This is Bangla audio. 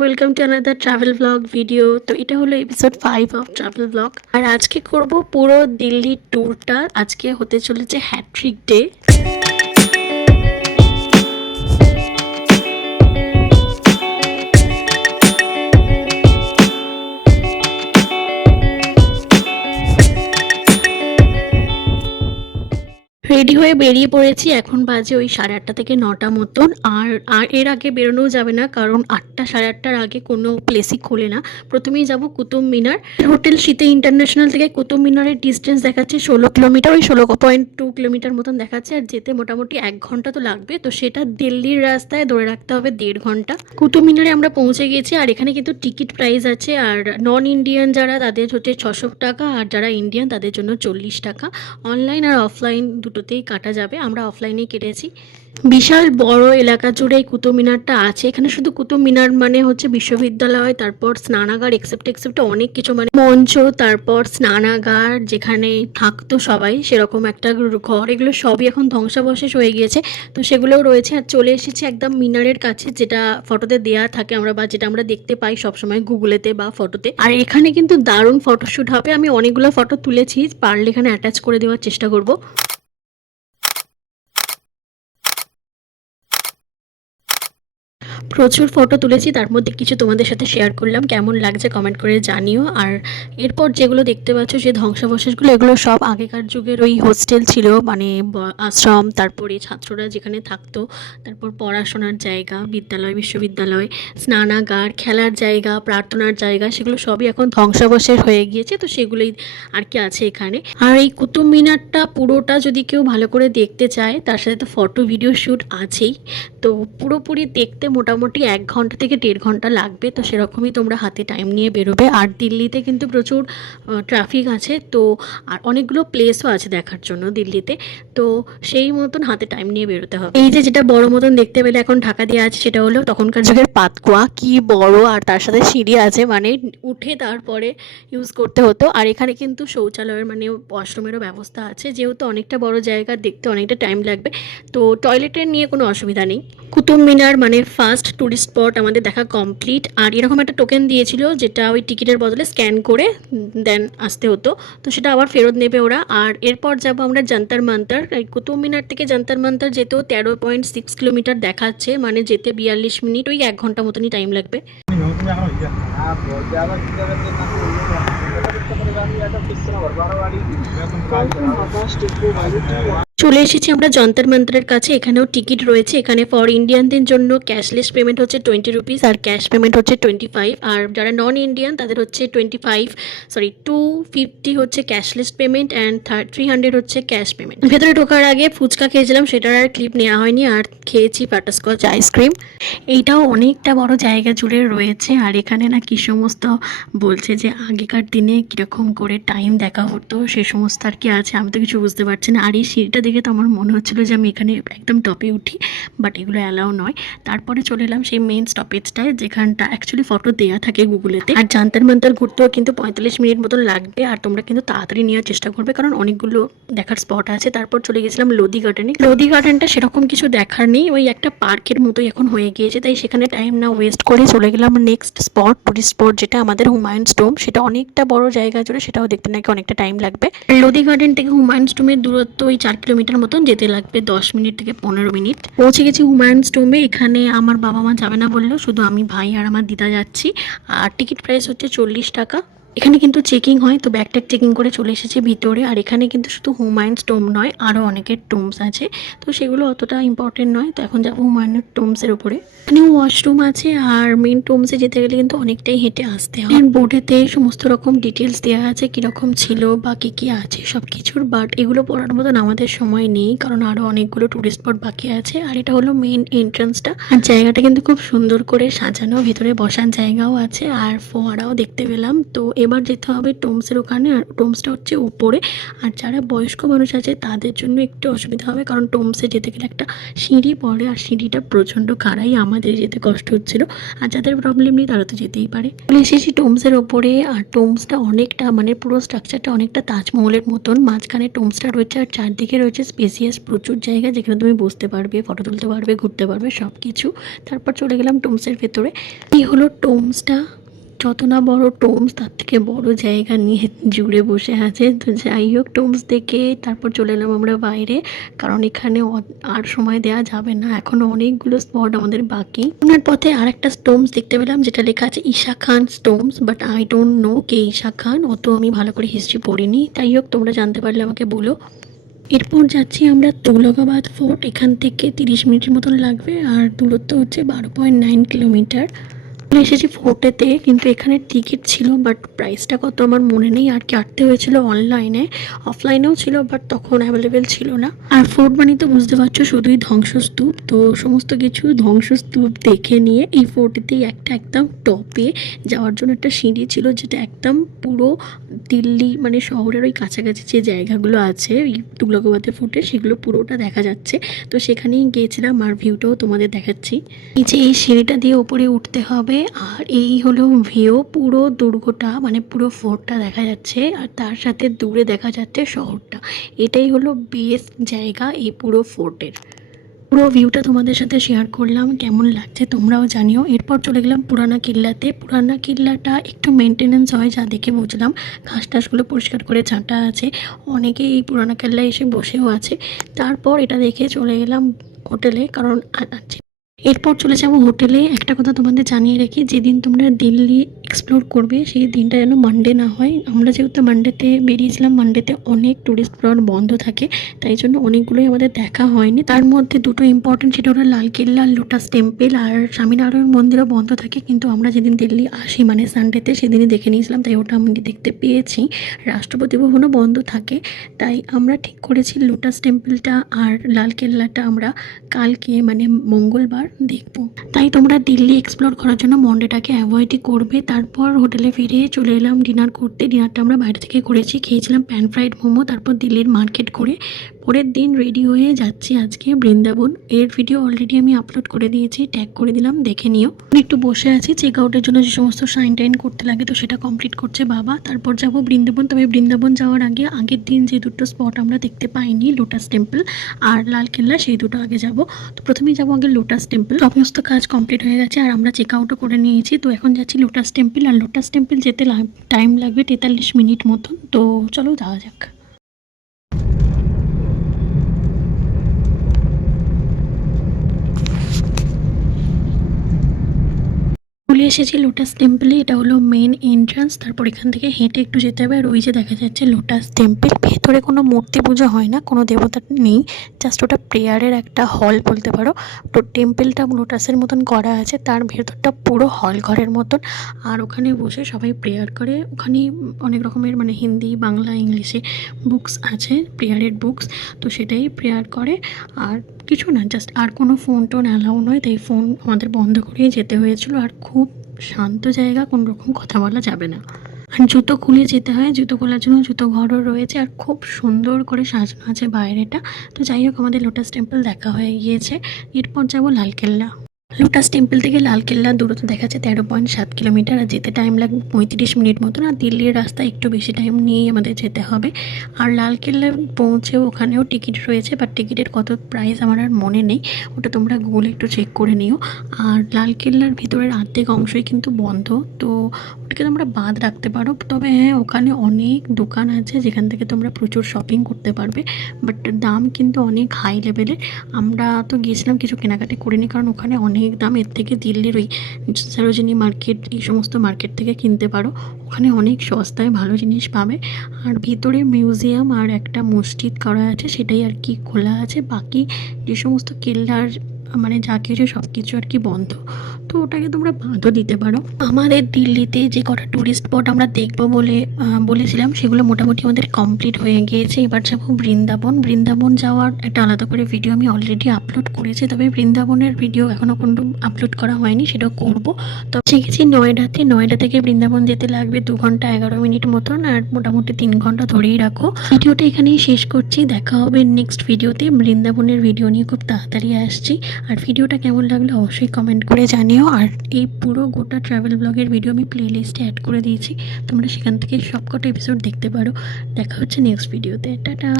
Welcome to another travel blog video. তো এটা হলো এপিসোড 5 অফ ট্রাভেল ব্লগ। আর আজকে করব পুরো দিল্লি ট্যুরটা। আজকে হতে চলেছে হ্যাট্রিক ডে। রেডি হয়ে বেরিয়ে পড়েছি। এখন বাজে ওই 8:30 থেকে 9টা মতন। আর এর আগে বেরোনোও যাবে না, কারণ 8টা 8:30টার আগে কোনো প্লেসই খোলে না। প্রথমেই যাব কুতুব মিনার। হোটেল শীতে ইন্টারন্যাশনাল থেকে কুতুব মিনারের ডিস্টেন্স দেখাচ্ছে 16 কিলোমিটার, ওই 16.2 কিলোমিটার মতন দেখাচ্ছে। আর যেতে মোটামুটি 1 ঘন্টা তো লাগবে, তো সেটা দিল্লির রাস্তায় ধরে রাখতে হবে 1.5 ঘন্টা। কুতুব মিনারে আমরা পৌঁছে গেছি। আর এখানে কিন্তু টিকিট প্রাইস আছে। আর নন ইন্ডিয়ান যারা তাদের হচ্ছে 600 টাকা, আর যারা ইন্ডিয়ান তাদের জন্য 40 টাকা। অনলাইন আর অফলাইন দুটোতেই কাটা যাবে। আমরা অফলাইনেই কেটেছি। বিশাল বড় এলাকা জুড়ে এই কুতুব মিনারটা আছে। এখানে শুধু কুতুব মিনার মানে হচ্ছে বিশ্ববিদ্যালয়, তারপর স্নানাগার, এক্সেপ্ট অনেক কিছু, মানে মঞ্চ, তারপর স্নানাগার যেখানে থাকতো সবাই, সেরকম একটা ঘর, এগুলো সবই এখন ধ্বংসাবশেষ হয়ে গিয়েছে। তো সেগুলোও রয়েছে। আর চলে এসেছি একদম মিনারের কাছে, যেটা ফটোতে দেয়া থাকে আমরা, বা যেটা আমরা দেখতে পাই সবসময় গুগলেতে বা ফটোতে। আর এখানে কিন্তু দারুণ ফটোশ্যুট হবে। আমি অনেকগুলো ফটো তুলেছি, পারলে এখানে অ্যাটাচ করে দেওয়ার চেষ্টা করব। প্রচুর ফটো তুলেছি, তার মধ্যে কিছু তোমাদের সাথে শেয়ার করলাম। কেমন লাগছে কমেন্ট করে জানিও। আর এরপর যেগুলো দেখতে পাচ্ছ, যে ধ্বংসাবশেষগুলো, এগুলো সব আগেকার যুগের ওই হোস্টেল ছিল, মানে আশ্রম, তারপরে ছাত্ররা যেখানে থাকতো, তারপর পড়াশোনার জায়গা, বিদ্যালয়, বিশ্ববিদ্যালয়, স্নানাগার, খেলার জায়গা, প্রার্থনার জায়গা, সেগুলো সবই এখন ধ্বংসাবশেষ হয়ে গিয়েছে। তো সেগুলোই আর কি আছে এখানে। আর এই কুতুব মিনারটা পুরোটা যদি কেউ ভালো করে দেখতে চায়, তার সাথে তো ফটো ভিডিও শ্যুট আছেই। তো পুরোপুরি দেখতে মোটামুটি 1 ঘন্টা থেকে 1.5 ঘন্টা লাগবে। তো সেরকমই তোমরা হাতে টাইম নিয়ে বেরোবে। আর দিল্লিতে কিন্তু প্রচুর ট্রাফিক আছে, তো আর অনেকগুলো প্লেসও আছে দেখার জন্য দিল্লিতে। তো সেই মতন হাতে টাইম নিয়ে বেরোতে হবে। এই যে যেটা বড় মতন দেখতে পেলে এখন ঢাকা দিয়ে আছে, সেটা হলো তখনকার যুগের পাতকুয়া। কি বড়! আর তার সাথে সিঁড়ি আছে, মানে উঠে তারপরে ইউজ করতে হতো। আর এখানে কিন্তু শৌচালয়ের মানে ওয়াশরুমেরও ব্যবস্থা আছে। যেহেতু অনেকটা বড় জায়গা, দেখতে অনেকটা টাইম লাগবে, তো টয়লেটের নিয়ে কোনো অসুবিধা নেই। কুতুব মিনার মানে ফার্স্ট ট্যুরিস্ট স্পট আমাদের দেখা কমপ্লিট। আর এরকম একটা টোকেন দিয়েছিল, যেটা ওই টিকিটের বদলে স্ক্যান করে দেন আসতে হতো। তো সেটা আবার ফেরত নেবে ওরা। আর এরপর যাব আমরা যন্তর মন্তর। এই কুতুব মিনার থেকে যন্তর মন্তর যেতেও 13.6 কিলোমিটার দেখাচ্ছে, মানে যেতে 42 মিনিট, ওই 1 ঘন্টা মতনই টাইম লাগবে। চলে এসেছি আমরা যন্তর মন্তরের কাছে। এখানেও টিকিট রয়েছে। এখানে ফর ইন্ডিয়ানদের জন্য ক্যাশলেস পেমেন্ট হচ্ছে 20 রুপিস, আর ক্যাশ পেমেন্ট হচ্ছে 25। আর যারা নন ইন্ডিয়ান তাদের হচ্ছে 250 হচ্ছে ক্যাশলেস পেমেন্ট, অ্যান্ড 300 হচ্ছে ক্যাশ পেমেন্ট। ভেতরে ঢোকার আগে ফুচকা খেয়েছিলাম, সেটার আর ক্লিপ নেওয়া হয়নি। আর খেয়েছি বাটারস্কচ আইসক্রিম। এইটাও অনেকটা বড় জায়গা জুড়ে রয়েছে। আর এখানে না কি সমস্ত বলছে যে আগেকার দিনে কীরকম করে টাইম দেখা হতো, সে সমস্ত আর কি আছে। আমি তো কিছু বুঝতে পারছি না। আর এই সিঁড়িটা দেখে তো আমার মনে হচ্ছিলো যে আমি এখানে একদম টপে উঠি, বাট এগুলো অ্যালাউ নয়। তারপরে চলে এলাম সেই মেন স্টপেজটায়, যেখানটা অ্যাকচুয়ালি ফটো দেওয়া থাকে গুগলেতে। আর যন্তর মন্তর ঘুরতেও কিন্তু 45 মিনিট মতন লাগবে। আর তোমরা কিন্তু তাড়াতাড়ি নেওয়ার চেষ্টা করবে, কারণ অনেকগুলো দেখার স্পট আছে। তারপর চলে গেছিলাম লোদি গার্ডেনে। লোদি গার্ডেনটা সেরকম কিছু দেখার নেই, ওই একটা পার্কের মতোই এখন হয়ে গিয়েছে। তাই সেখানে টাইম না ওয়েস্ট করে চলে গেলাম নেক্সট স্পট, টুরিস্ট স্পট, যেটা আমাদের হুমায়ুনস টোম্ব। সেটা অনেকটা বড় জায়গা জুড়ে, সেটাও দেখতে নাকি অনেকটা টাইম লাগবে। লোদি গার্ডেন থেকে হুমায়ুনস টোম্বের দূরত্ব ওই 4 কিলোমিটার মতন, যেতে লাগবে 10 মিনিট থেকে 15 মিনিট। পৌঁছে গেছি হুমায়ুনস টোম্বে। এখানে আমার বাবা মা যাবে না বললো, শুধু আমি, ভাই আর আমার দিদা যাচ্ছি। আর টিকিট প্রাইস হচ্ছে 40 টাকা। এখানে কিন্তু চেকিং হয়, তো ব্যাগট্যাগ চেকিং করে চলে এসেছে ভিতরে। আর এখানে কিন্তু শুধু হুমায়ুনস টোম্ব নয়, আরও অনেকের টোম্বস আছে, তো সেগুলো অতটা ইম্পর্টেন্ট নয়। তো এখন যাবো হুমায়ুনের টোম্বসের উপরে। এখানেও ওয়াশরুম আছে। আর মেন টোম্বসে যেতে গেলে কিন্তু অনেকটাই হেঁটে আসতে হয়। বোর্ডেতে সমস্ত রকম ডিটেলস দেওয়া আছে, কীরকম ছিল বা কী কী আছে সব কিছুর। বাট এগুলো পড়ার মতন আমাদের সময় নেই, কারণ আরও অনেকগুলো টুরিস্ট স্পট বাকি আছে। আর এটা হলো মেন এন্ট্রান্সটা। আর জায়গাটা কিন্তু খুব সুন্দর করে সাজানো, ভিতরে বসার জায়গাও আছে আর ফোয়ারাও দেখতে পেলাম। তো এবার যেতে হবে টোমসের ওখানে, আর টোমসটা হচ্ছে উপরে। আর যারা বয়স্ক মানুষ আছে তাদের জন্য একটু অসুবিধা হবে, কারণ টোমসে যেতে গেলে একটা সিঁড়ি পড়ে, আর সিঁড়িটা প্রচণ্ড খাড়াই, আমাদের যেতে কষ্ট হচ্ছিলো। আর যাদের প্রবলেম নেই তারা তো যেতেই পারে। চলে এসেছি টোমসের ওপরে, আর টোমসটা অনেকটা মানে পুরো স্ট্রাকচারটা অনেকটা তাজমহলের মতন। মাঝখানে টোমসটা রয়েছে আর চারদিকে রয়েছে স্পেসিয়াস প্রচুর জায়গা, যেখানে তুমি বসতে পারবে, ফটো তুলতে পারবে, ঘুরতে পারবে, সব কিছু। তারপর চলে গেলাম টোমসের ভেতরে। এই হলো টোমসটা। যত না বড় টোমস, তার থেকে বড় জায়গা নিয়ে জুড়ে বসে আছে। তো যাই হোক, টোমস দেখে তারপর চলে এলাম আমরা বাইরে, কারণ এখানে আর সময় দেওয়া যাবে না, এখনও অনেকগুলো স্পট আমাদের বাকি। ওনার পথে আর একটা টোমস দেখতে পেলাম, যেটা লেখা আছে ঈশা খান টোমস, বাট আই ডোন্ট নো কে ঈশা খান, অত আমি ভালো করে হিস্ট্রি পড়িনি। যাই হোক, তোমরা জানতে পারলে আমাকে বলো। এরপর যাচ্ছি আমরা তুগলকাবাদ ফোর্ট। এখান থেকে 30 মিনিটের মতন লাগবে, আর দূরত্ব হচ্ছে 12.9 কিলোমিটার। চলে এসেছি ফোর্টেতে, কিন্তু এখানে টিকিট ছিল, বাট প্রাইসটা কত আমার মনে নেই। আর কাটতে হয়েছিল অনলাইনে, অফলাইনেও ছিল, বাট তখন অ্যাভেলেবেল ছিল না। আর ফোর্ট মানে তো বুঝতে পারছো, শুধুই ধ্বংসস্তূপ। তো সমস্ত কিছু ধ্বংসস্তূপ দেখে নিয়ে এই ফোর্টেতেই একটা একদম টপে যাওয়ার জন্য একটা সিঁড়ি ছিল, যেটা একদম পুরো দিল্লি মানে শহরের ওই কাছাকাছি যে জায়গাগুলো আছে ওই তুগলকাবাদের ফোর্টে, সেগুলো পুরোটা দেখা যাচ্ছে। তো সেখানেই গিয়েছিলাম, আর ভিউটাও তোমাদের দেখাচ্ছি। এই যে এই সিঁড়িটা দিয়ে উপরে উঠতে হবে, আর এই হলো ভিউ, পুরো দুর্গটা মানে পুরো ফোর্টটা দেখা যাচ্ছে, আর তার সাথে দূরে দেখা যাচ্ছে শহরটা। এটাই হলো বেস্ট জায়গা এই পুরো ফোর্টের। পুরো ভিউটা তোমাদের সাথে শেয়ার করলাম, কেমন লাগছে তোমরাও জানিও। এরপর চলে গেলাম পুরানা কিল্লাতে। পুরানা কিল্লাটা একটু মেনটেনেন্স হয়, যা দেখে বুঝলাম। ঘাস টাসগুলো পরিষ্কার করে ছাঁটা আছে, অনেকে এই পুরানা কিল্লায় এসে বসেও আছে। তারপর এটা দেখে চলে গেলাম হোটেলে, কারণ এরপর চলে যাবো হোটেলে। একটা কথা তোমাদের জানিয়ে রাখি, যেদিন তোমরা দিল্লি এক্সপ্লোর করবে সেই দিনটা যেন মানডে না হয়। আমরা যেহেতু মানডেতে বেরিয়েছিলাম, মানডেতে অনেক টুরিস্ট স্পট বন্ধ থাকে, তাই জন্য অনেকগুলোই আমাদের দেখা হয়নি। তার মধ্যে দুটো ইম্পর্টেন্ট, সেটা হলো লালকেল্লা আর লোটাস টেম্পল, আর স্বামীনারায়ণ মন্দিরও বন্ধ থাকে। কিন্তু আমরা যেদিন দিল্লি আসি মানে সানডেতে, সেদিনই দেখে নিয়েছিলাম, তাই ওটা আমি দেখতে পেয়েছি। রাষ্ট্রপতি ভবনও বন্ধ থাকে, তাই আমরা ঠিক করেছি লোটাস টেম্পলটা আর লালকেল্লাটা আমরা কালকে মানে মঙ্গলবার দেখব। তাই তোমরা দিল্লি এক্সপ্লোর করার জন্য মন্ডেটাকে অ্যাভয়েডই করবে। তারপর হোটেলে ফিরে চলে এলাম ডিনার করতে। ডিনারটা আমরা বাইরে থেকে করেছি, খেয়েছিলাম প্যান ফ্রাইড মোমো। তারপর দিল্লির মার্কেট করে পরের দিন রেডি হয়ে যাচ্ছি আজকে বৃন্দাবন। এর ভিডিও অলরেডি আমি আপলোড করে দিয়েছি, ট্যাগ করে দিলাম, দেখে নিও। একটু বসে আছি, চেক আউটের জন্য যে সমস্ত সাইন টাইন করতে লাগে, তো সেটা কমপ্লিট করছে বাবা। তারপর যাব বৃন্দাবন। তবে বৃন্দাবন যাওয়ার আগে আগের দিন যে দুটো স্পট আমরা দেখতে পাইনি, লোটাস টেম্পল আর লালকেল্লা, সেই দুটো আগে যাব। তো প্রথমেই যাবো আগে লোটাস টেম্পল। সমস্ত কাজ কমপ্লিট হয়ে গেছে, আর আমরা চেক আউটও করে নিয়েছি। তো এখন যাচ্ছি লোটাস টেম্পল। আর লোটাস টেম্পল যেতে টাইম লাগবে 43 মিনিট মতন। তো চলো যাওয়া যাক। চলে এসেছি লোটাস টেম্পলে। এটা হলো মেন এন্ট্রান্স। তারপর এখান থেকে হেঁটে একটু যেতে হবে, আর ওই যে দেখা যাচ্ছে লোটাস টেম্পল। ভেতরে কোনো মূর্তি পুজো হয় না, কোনো দেবতা নেই, জাস্ট ওটা প্রেয়ারের একটা হল বলতে পারো। তো টেম্পলটা লোটাসের মতন করা আছে, তার ভেতরটা পুরো হল ঘরের মতন। আর ওখানে বসে সবাই প্রেয়ার করে। ওখানে অনেক রকমের মানে হিন্দি, বাংলা, ইংলিশে বুকস আছে, প্রেয়ারের বুকস। তো সেটাই প্রেয়ার করে, আর কিছু না, জাস্ট আর কোনো ফোন টোন অ্যালাউ নয়, তাই ফোন আমাদের বন্ধ করেই যেতে হয়েছিল। আর খুব শান্ত জায়গা, কোনো রকম কথা বলা যাবে না। আর জুতো খুলে যেতে হয়, জুতো খোলার জন্য জুতো ঘরও রয়েছে, আর খুব সুন্দর করে সাজানো আছে বাইরেটা। তো যাই হোক, আমাদের লোটাস টেম্পল দেখা হয়ে গিয়েছে। এরপর যাবো লালকেল্লা। লোটাস টেম্পল থেকে লালকেল্লার দূরত্ব দেখা যাচ্ছে 13.7 কিলোমিটার, আর যেতে টাইম লাগবে 35 মিনিট মতন। আর দিল্লির রাস্তা একটু বেশি টাইম নিয়েই আমাদের যেতে হবে। আর লালকেল্লায় পৌঁছেও ওখানেও টিকিট রয়েছে, বাট টিকিটের কত প্রাইস আমার আর মনে নেই, ওটা তোমরা গুগলে একটু চেক করে নিও। আর লালকেল্লার ভিতরের অর্ধেক অংশই কিন্তু বন্ধ, তো ওটাকে তোমরা বাদ রাখতে পারো। তবে হ্যাঁ, ওখানে অনেক দোকান আছে যেখান থেকে তোমরা প্রচুর শপিং করতে পারবে, বাট দাম কিন্তু অনেক হাই লেভেলের। আমরা তো গিয়েছিলাম, কিছু কেনাকাটি করিনি, কারণ ওখানে অনেক দাম। এর থেকে দিল্লির ওই সরোজিনী মার্কেট, এই সমস্ত মার্কেট থেকে কিনতে পারো, ওখানে অনেক সস্তায় ভালো জিনিস পাবে। আর ভিতরে মিউজিয়াম আর একটা মসজিদ করা আছে, সেটাই আর কি খোলা আছে। বাকি যে সমস্ত কেল্লার মানে যা কিছু সব কিছু আর কি বন্ধ। তো ওটাকে তোমরা বাদও দিতে পারো। আমাদের দিল্লিতে যে কটা ট্যুরিস্ট স্পট আমরা দেখবো বলে বলেছিলাম সেগুলো মোটামুটি আমাদের কমপ্লিট হয়ে গিয়েছে। এবার যাবো বৃন্দাবন। বৃন্দাবন যাওয়ার একটা আলাদা করে ভিডিও আমি অলরেডি আপলোড করেছি, তবে বৃন্দাবনের ভিডিও এখনও পর্যন্ত আপলোড করা হয়নি, সেটাও করবো। তো শিখেছি নয়ডাতে, নয়ডা থেকে বৃন্দাবন যেতে লাগবে 2 ঘন্টা 11 মিনিট মতন, আর মোটামুটি 3 ঘন্টা ধরেই রাখো। ভিডিওটা এখানেই শেষ করছি, দেখা হবে নেক্সট ভিডিওতে। বৃন্দাবনের ভিডিও নিয়ে খুব তাড়াতাড়ি আসছি। আর ভিডিওটা কেমন লাগলো অবশ্যই কমেন্ট করে জানিও। আর এই পুরো গোটা ট্রাভেল ব্লগের ভিডিও আমি প্লে লিস্টে অ্যাড করে দিয়েছি, তোমরা সেখান থেকে সবকটা এপিসোড দেখতে পারো। দেখা হচ্ছে নেক্সট ভিডিওতে। টাটা।